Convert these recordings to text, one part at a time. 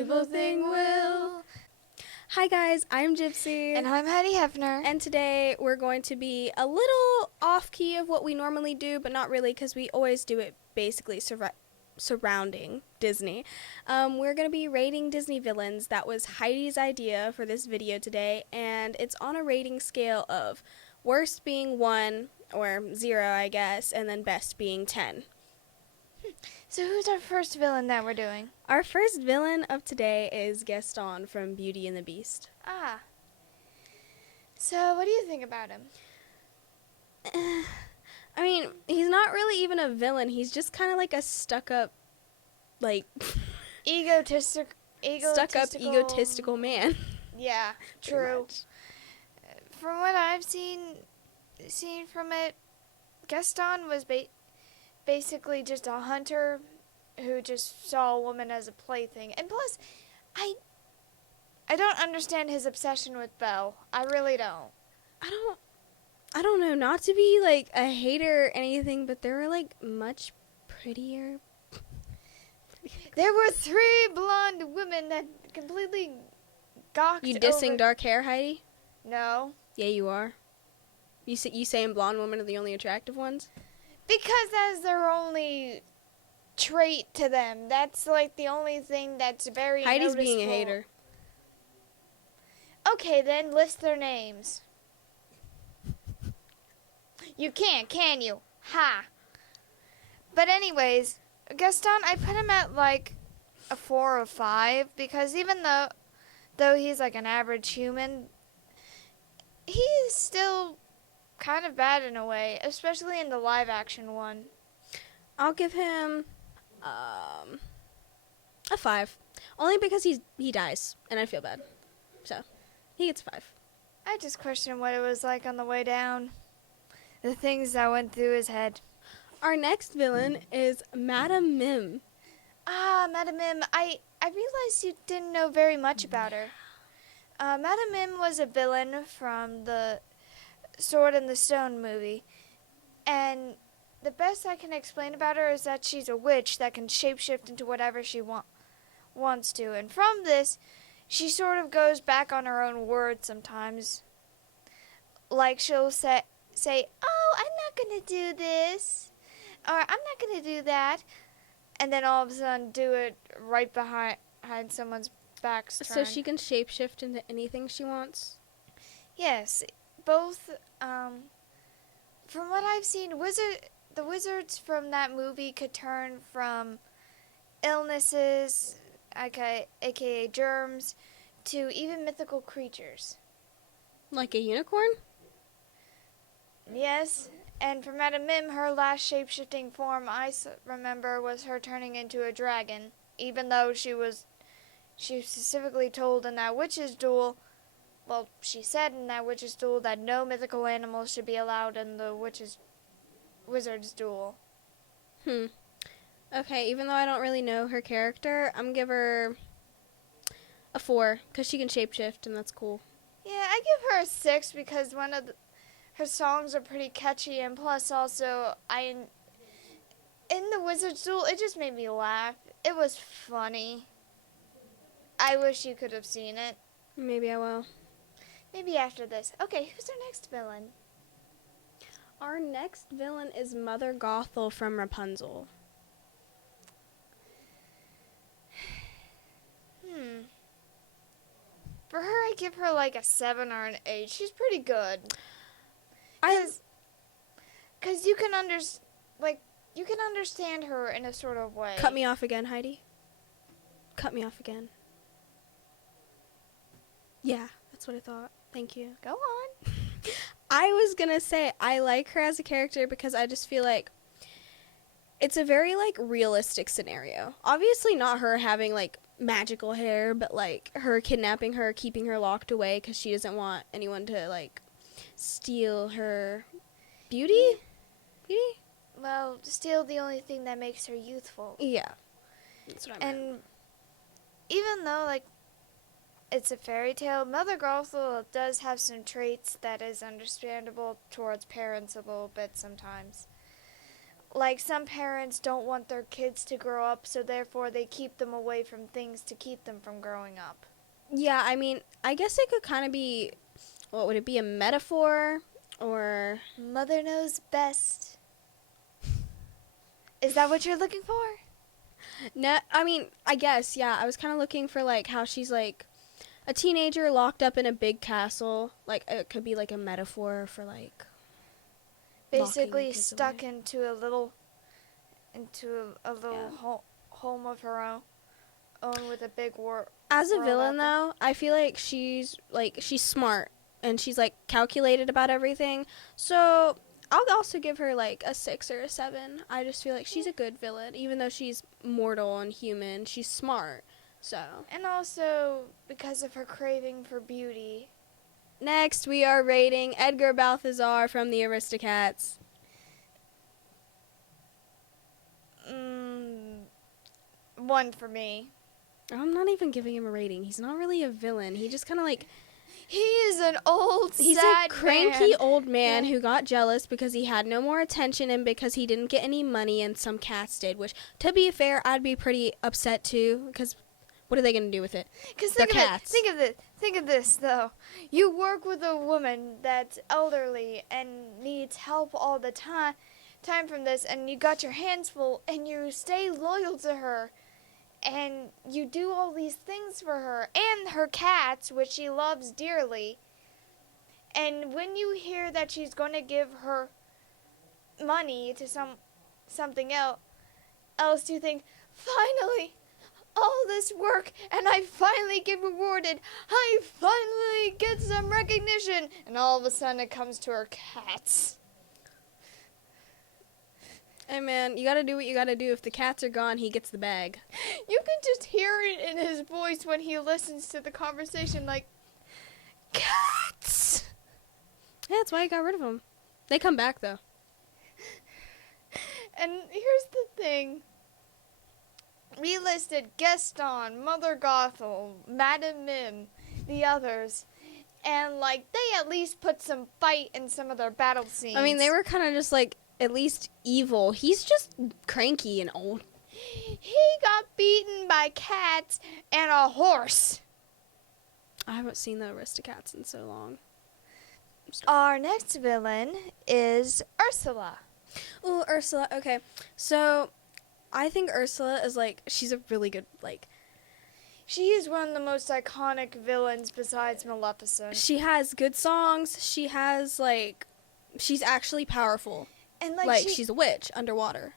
evil thing will. Hi guys, I'm Gypsy. And I'm Heidi Hefner. And today we're going to be a little off-key of what we normally do, but not really because we always do it basically surrounding Disney. We're going to be rating Disney villains. That was Heidi's idea for this video today, and it's on a rating scale of worst being 1 or 0, I guess, and then best being 10. So who's our first villain that we're doing? Our first villain of today is Gaston from Beauty and the Beast. Ah. So what do you think about him? I mean, he's not really even a villain. He's just kind of like a stuck-up, like... egotistical man. Yeah, true. From what I've seen from it, Gaston was basically just a hunter who just saw a woman as a plaything. And plus, I don't understand his obsession with Belle. I really don't. I don't know, not to be like a hater or anything, but there were like much prettier. There were 3 blonde women that completely gawked You dissing over... dark hair, Heidi? No. Yeah, you are. You saying blonde women are the only attractive ones? Because that's their only trait to them. That's like the only thing that's very Heidi's noticeable. being a hater. Okay, then list their names. You can't, can you? Ha! But anyways, Gaston, I put him at like a 4 or 5 because even though he's like an average human, he's still kind of bad in a way, especially in the live action one. I'll give him a 5. Only because he dies, and I feel bad. So, he gets 5. I just question what it was like on the way down. The things that went through his head. Our next villain is Madame Mim. Ah, Madame Mim. I realized you didn't know very much about her. Madame Mim was a villain from the Sword in the Stone movie. And the best I can explain about her is that she's a witch that can shapeshift into whatever she wants to. And from this, she sort of goes back on her own word sometimes. Like she'll say, oh, I'm not going to do this. Or I'm not going to do that. And then all of a sudden do it right behind someone's back's turn. So she can shapeshift into anything she wants? Yes. Both, from what I've seen, the wizards from that movie could turn from illnesses, aka germs, to even mythical creatures. Like a unicorn? Yes, and for Madame Mim, her last shape-shifting form I remember was her turning into a dragon, even though she specifically told in that witch's duel, well, she said in that witch's duel that no mythical animals should be allowed in the wizard's duel. Okay, even though I don't really know her character, I'm going to give her a 4, because she can shapeshift, and that's cool. Yeah, I give her a 6 because her songs are pretty catchy, and plus also, in the wizard's duel, it just made me laugh. It was funny. I wish you could have seen it. Maybe I will. Maybe after this. Okay, who's our next villain? Our next villain is Mother Gothel from Rapunzel. For her, I give her like a 7 or an 8. She's pretty good. Because you can understand her in a sort of way. Cut me off again, Heidi. Cut me off again. Yeah, that's what I thought. Thank you. Go on. I was going to say I like her as a character because I just feel like it's a very like realistic scenario. Obviously not her having like magical hair, but like her kidnapping her, keeping her locked away because she doesn't want anyone to like steal her beauty? Well, steal the only thing that makes her youthful. Yeah. That's what I meant. And even though, like, it's a fairy tale, Mother Gothel does have some traits that is understandable towards parents a little bit sometimes. like some parents don't want their kids to grow up, so therefore they keep them away from things to keep them from growing up. Yeah, I mean, I guess it could kind of be, what would it be, a metaphor? Or, Mother knows best. Is that what you're looking for? no, I mean, I guess, yeah, I was kind of looking for, like, how she's, like, a teenager locked up in a big castle. Like, it could be, like, a metaphor for, like, Basically kids stuck away. into a little home of her own with a big As a world villain, out though, I feel like she's smart and she's like calculated about everything. So I'll also give her like a 6 or a 7. I just feel like she's a good villain, even though she's mortal and human. She's smart. So And also because of her craving for beauty. next, we are rating Edgar Balthazar from the Aristocats. Mm, 1 for me. I'm not even giving him a rating. He's not really a villain. He just kind of like, He is an old, he's sad a cranky man. old man Yeah. who got jealous because he had no more attention and because he didn't get any money and some cats did, which, to be fair, I'd be pretty upset too, because what are they going to do with it? Because They're cats. think of this, though. You work with a woman that's elderly and needs help all the time from this, and you got your hands full, and you stay loyal to her, and you do all these things for her and her cats, which she loves dearly. And when you hear that she's going to give her money to something else, you think, finally, all this work, and I finally get rewarded. I finally get some recognition. And all of a sudden it comes to her cats. Hey man, you gotta do what you gotta do. If the cats are gone, he gets the bag. You can just hear it in his voice when he listens to the conversation, like, cats! Yeah, that's why I got rid of them. They come back though. And here's the thing. We listed Gaston, Mother Gothel, Madame Mim, the others. And, like, they at least put some fight in some of their battle scenes. I mean, they were kind of just like at least evil. He's just cranky and old. He got beaten by cats and a horse. I haven't seen the Aristocats in so long. Our next villain is Ursula. Ooh, Ursula. Okay, so I think Ursula is like, she's a really good, like, She is one of the most iconic villains besides Maleficent. she has good songs. She has like, she's actually powerful. And Like she's a witch underwater.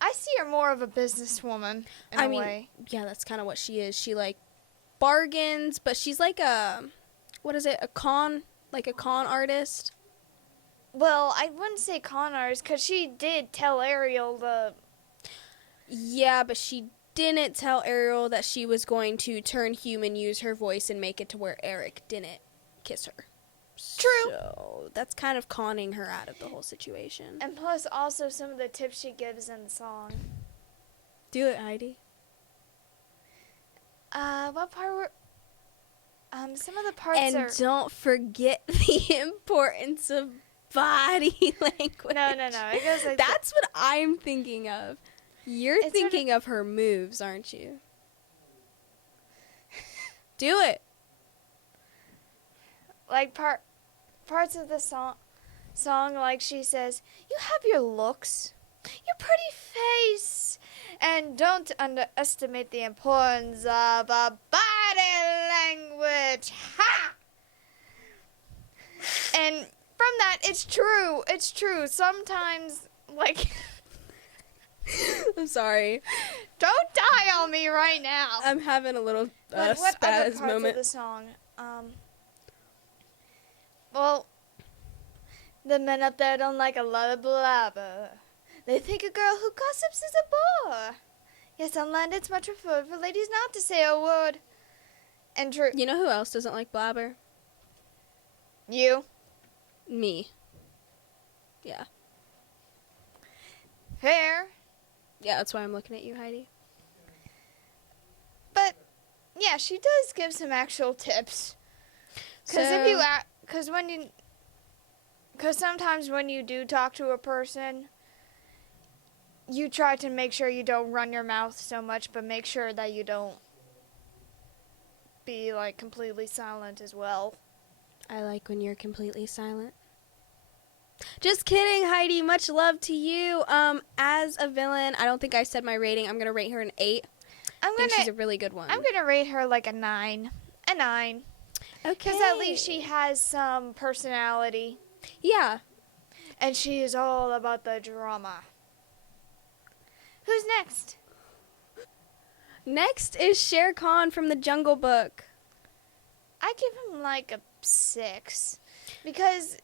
I see her more of a businesswoman in a way. Yeah, that's kind of what she is. She like bargains, but she's like a, what is it? A con artist. Well, I wouldn't say con artist because she did tell Ariel the. Yeah, but she didn't tell Ariel that she was going to turn human, use her voice, and make it to where Eric didn't kiss her. True. So that's kind of conning her out of the whole situation. And plus, also some of the tips she gives in the song. Do it, Heidi. What part were? Some of the parts And are. don't forget the importance of body language. No. It goes like That's what I'm thinking of. You're It's sort of- thinking of her moves, aren't you? Do it. like parts of the song, like she says, "You have your looks, your pretty face, and don't underestimate the importance of a body language." Ha! And from that, it's true. It's true. Sometimes, like, I'm sorry. don't die on me right now. I'm having a little What other spaz parts moment. of the song? Well, the men up there don't like a lot of blabber. They think a girl who gossips is a bore. Yes, on land it's much preferred for ladies not to say a word. And true. You know who else doesn't like blabber? You. Me. Yeah. Fair. Yeah, that's why I'm looking at you, Heidi. But, yeah, she does give some actual tips. Because Because sometimes when you do talk to a person, you try to make sure you don't run your mouth so much, but make sure that you don't be like completely silent as well. I like when you're completely silent. Just kidding, Heidi. Much love to you. As a villain, I don't think I said my rating. I'm gonna rate her an 8. I think she's a really good one. I'm gonna rate her like a 9. A 9. Okay. Because at least she has some personality. Yeah. And she is all about the drama. Who's next? Next is Shere Khan from the Jungle Book. I give him like a 6. Because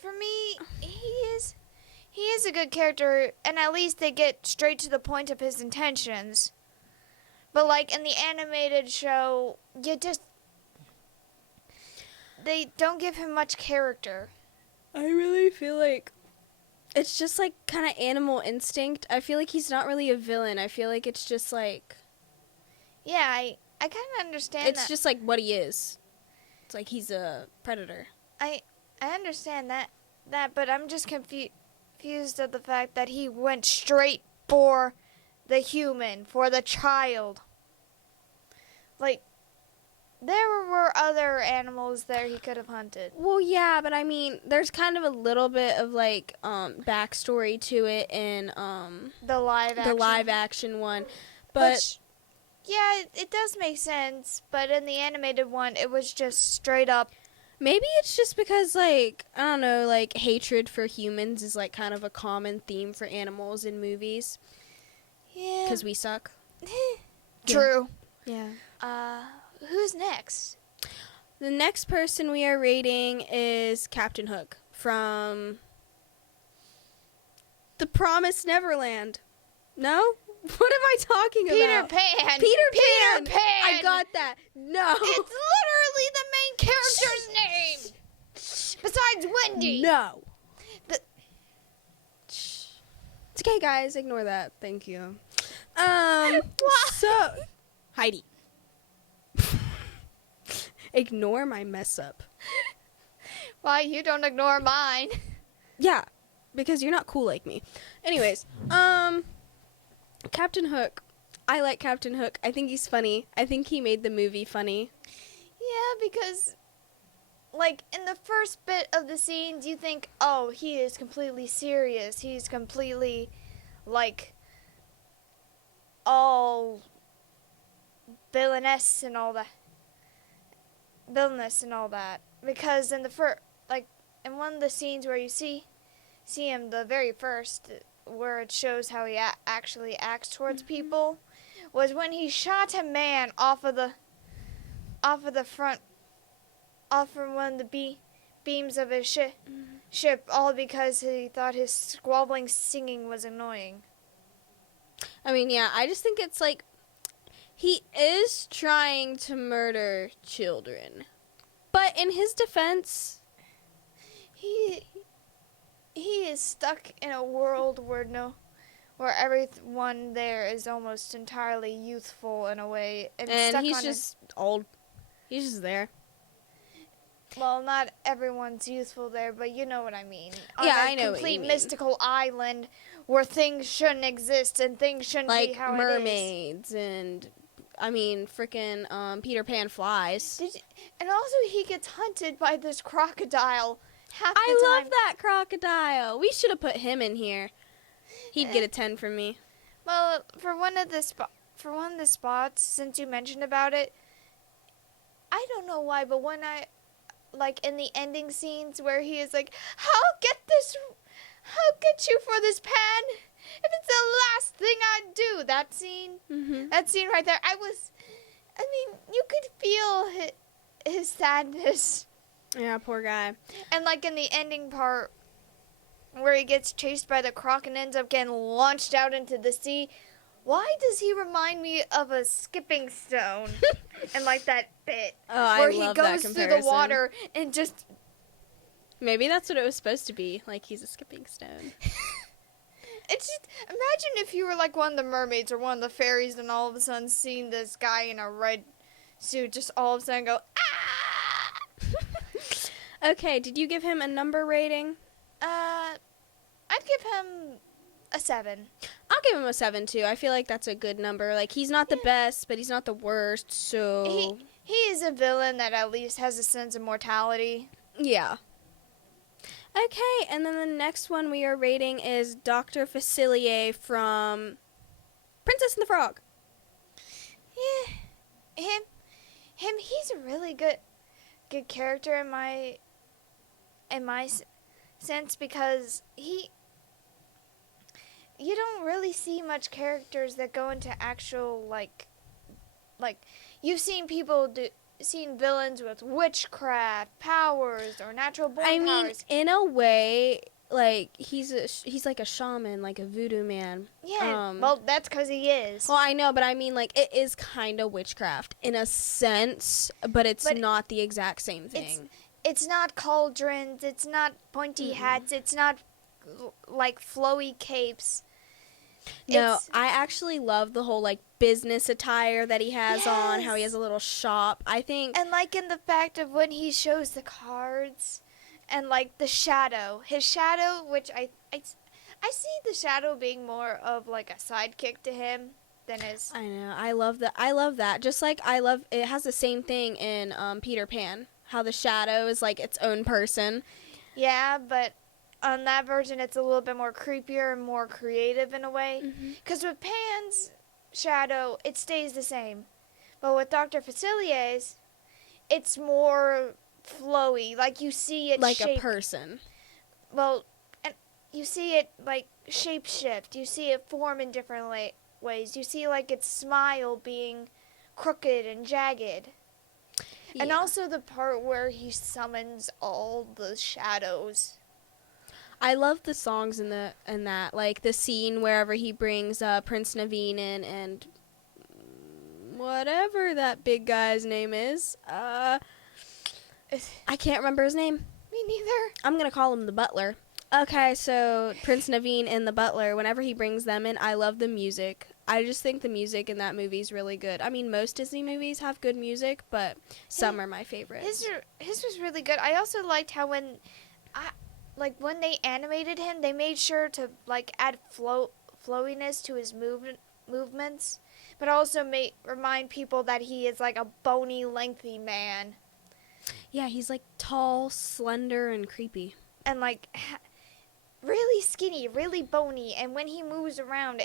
for me, he is a good character, and at least they get straight to the point of his intentions. But like in the animated show, they don't give him much character. I really feel like it's just like kind of animal instinct. I feel like he's not really a villain. I feel like it's just like... Yeah, I kind of understand it's just like what he is. It's like he's a predator. I understand that, but I'm just confused at the fact that he went straight for the human, for the child. Like, there were other animals there he could have hunted. Well, yeah, but I mean, there's kind of a little bit of like backstory to it in the live action one, but yeah, it does make sense. But in the animated one, it was just straight up. Maybe it's just because like I don't know, like hatred for humans is like kind of a common theme for animals in movies. Yeah, because we suck. True. Yeah. Who's next? The next person we are rating is Captain Hook from The Promised Neverland. No? What am I talking about? Peter Pan. Peter Pan. I got that. No. It's literally the main character's name. Besides Wendy. No. It's okay, guys. Ignore that. Thank you. So, Heidi. Ignore my mess up. Why, you don't ignore mine. Yeah, because you're not cool like me. Anyways, Captain Hook. I like Captain Hook. I think he's funny. I think he made the movie funny. Yeah, because, like, in the first bit of the scenes, you think, oh, he is completely serious. He's completely, like, all villainous and all that. Because in the in one of the scenes where you see him, the very first, where it shows how he actually acts towards people, was when he shot a man off of from one of the beams of his ship, all because he thought his squabbling singing was annoying. I mean, yeah, I just think it's like he is trying to murder children. But in his defense, he is stuck in a world where everyone there is almost entirely youthful in a way, and he's just old. He's just there. Well, not everyone's youthful there, but you know what I mean. Yeah, I know what you mean. Complete mystical island where things shouldn't exist and things shouldn't be how it is. Like mermaids and, I mean, freaking Peter Pan flies. And also he gets hunted by this crocodile half the time. I love that crocodile. We should have put him in here. He'd get a 10 from me. Well, for one of the spots, since you mentioned about it, I don't know why, but when like in the ending scenes where he is like, I'll get you for this pan, if it's the last thing I'd do. That scene right there, you could feel his sadness. Yeah, poor guy. And like in the ending part where he gets chased by the croc and ends up getting launched out into the sea, why does he remind me of a skipping stone? And like that bit where he goes through the water and just... Maybe that's what it was supposed to be. Like he's a skipping stone. It's just... Imagine if you were like one of the mermaids or one of the fairies and all of a sudden seeing this guy in a red suit just all of a sudden go, ah! Okay, did you give him a number rating? I'd give him a 7. I'll give him a 7 too. I feel like that's a good number. Like, he's not the best, but he's not the worst. So He is a villain that at least has a sense of mortality. yeah. Okay, and then the next one we are rating is Dr. Facilier from Princess and the Frog. Yeah, he's a really good character in my sense, because you don't really see much characters that go into actual like you've seen seen villains with witchcraft powers or natural born I mean, powers. in a way, like he's like a shaman, like a voodoo man. Yeah, well, that's because he is. Well, I know, but I mean, like, it is kind of witchcraft in a sense, but it's not the exact same thing. It's not cauldrons. It's not pointy hats. It's not like flowy capes. No, I actually love the whole, like, business attire that he has on, how he has a little shop. I think... And, like, in the fact of when he shows the cards and, like, the shadow. His shadow, which I see the shadow being more of, like, a sidekick to him than his... I know. I love that. Just like it has the same thing in Peter Pan. How the shadow is, like, its own person. Yeah, but... on that version, it's a little bit more creepier and more creative in a way. Because with Pan's shadow, it stays the same. But with Dr. Facilier's, it's more flowy. Like, you see it like a person. Well, and you see it, like, shape-shift. You see it form in different ways. You see, like, its smile being crooked and jagged. Yeah. And also the part where he summons all the shadows. I love the songs in that, like the scene wherever he brings Prince Naveen in and whatever that big guy's name is. I can't remember his name. Me neither. I'm gonna call him the butler. Okay, so Prince Naveen and the butler, whenever he brings them in, I love the music. I just think the music in that movie is really good. I mean, most Disney movies have good music, but some are my favorites. His was really good. I also liked how when they animated him, they made sure to, like, add flowiness to his movements, but also remind people that he is, like, a bony, lengthy man. Yeah, he's, like, tall, slender, and creepy. And, like, really skinny, really bony, and when he moves around,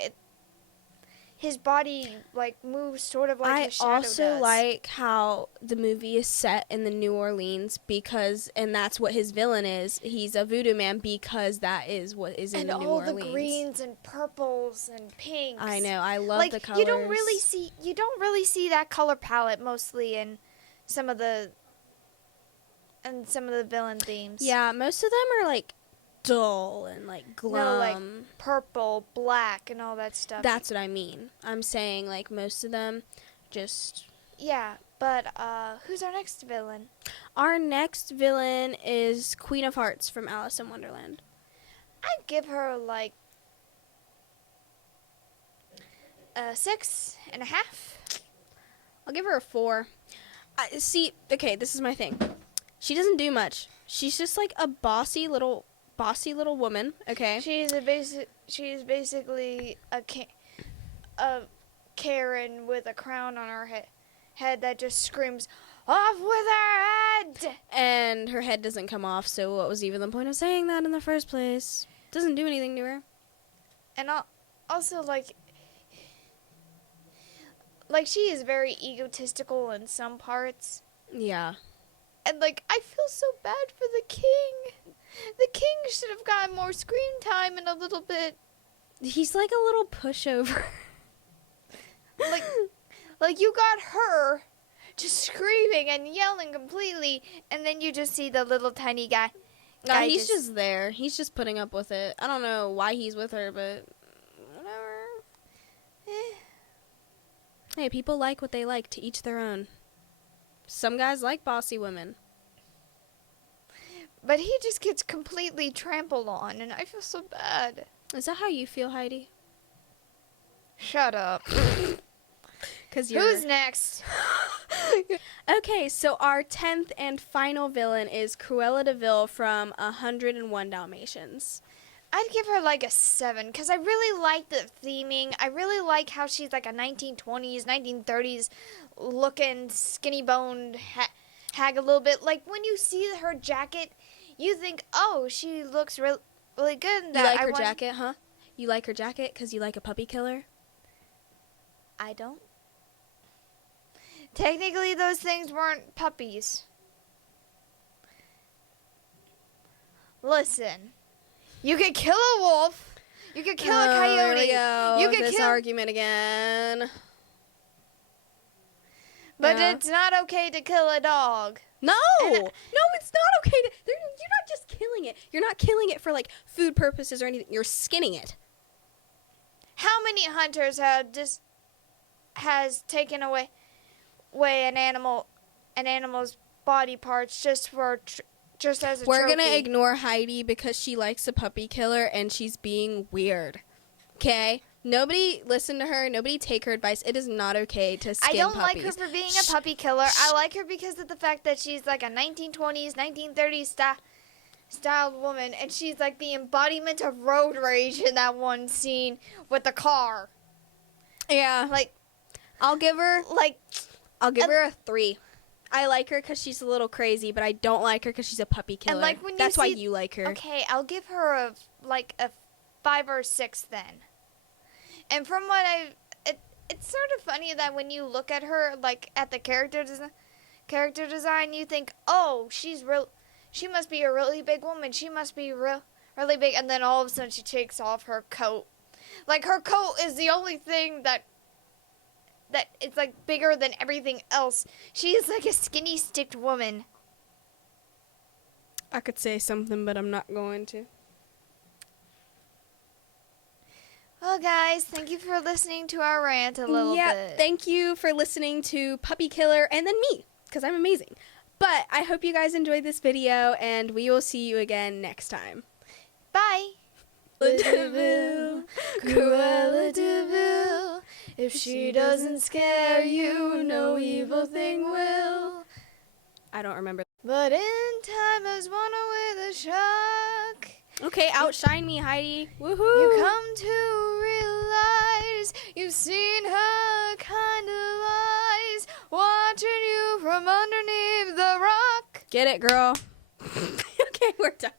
his body, like, moves sort of like his shadow does. I also like how the movie is set in the New Orleans and that's what his villain is. He's a voodoo man because that is what is in the New Orleans. And all the greens and purples and pinks. I know, I love the colors. You don't really see that color palette mostly in some of the villain themes. Yeah, most of them are, like, dull and, like, glum. No, like purple, black, and all that stuff. That's what I mean. I'm saying, like, most of them just... Yeah, but who's our next villain? Our next villain is Queen of Hearts from Alice in Wonderland. I'd give her, like, a 6.5. I'll give her a 4. See, okay, this is my thing. She doesn't do much. She's just, like, a bossy little woman, okay? She's basically a Karen with a crown on her head that just screams, "Off with her head!" And her head doesn't come off, so what was even the point of saying that in the first place? Doesn't do anything to her. And also, like she is very egotistical in some parts. Yeah. And, like, I feel so bad for the king. The king should have gotten more screen time in a little bit. He's like a little pushover. like you got her just screaming and yelling completely, and then you just see the little tiny guy. No, he's just there. He's just putting up with it. I don't know why he's with her, but whatever. Hey, people like what they like, to each their own. Some guys like bossy women. But he just gets completely trampled on, and I feel so bad. Is that how you feel, Heidi? Shut up. Who's next? Okay, so our 10th and final villain is Cruella de Vil from 101 Dalmatians. I'd give her like a 7 because I really like the theming. I really like how she's like a 1920s, 1930s looking skinny boned hag a little bit. Like when you see her jacket, you think, oh, she looks really good in You that. like her jacket, huh? You like her jacket because you like a puppy killer? I don't. Technically, those things weren't puppies. Listen. You could kill a wolf. You could kill a coyote. Here we go. You could this kill. argument again. But Yeah. it's not okay to kill a dog. No, no, it's not okay. You're not just killing it. You're not killing it for like food purposes or anything. You're skinning it. How many hunters has taken away an animal's body parts just as a We're trophy? gonna ignore Heidi because she likes a puppy killer and she's being weird. Okay? Nobody listen to her. Nobody take her advice. It is not okay to skin I don't puppies. like her for being a puppy killer. I like her because of the fact that she's like a 1920s, 1930s styled woman, and she's like the embodiment of road rage in that one scene with the car. Yeah. Like, I'll give her like, her a 3. I like her because she's a little crazy, but I don't like her because she's a puppy killer. and like when you That's why see, you like her. Okay, I'll give her a 5 or 6 then. And from what it's sort of funny that when you look at her, like at the character design, you think, oh, she must be a really big woman. She must be really big. And then all of a sudden she takes off her coat. Like her coat is the only thing that it's like bigger than everything else. She is like a skinny sticked woman. I could say something, but I'm not going to. Well, guys, thank you for listening to our rant a little bit. Thank you for listening to Puppy Killer and then me, because I'm amazing. But I hope you guys enjoyed this video, and we will see you again next time. Bye. Cruella de Vil. If she doesn't scare you, no evil thing will. I don't remember. But in time as one with a shock, Okay, outshine me, Heidi. Woohoo! you come to realize you've seen her kind of eyes watching you from underneath the rock. Get it, girl. Okay, we're done.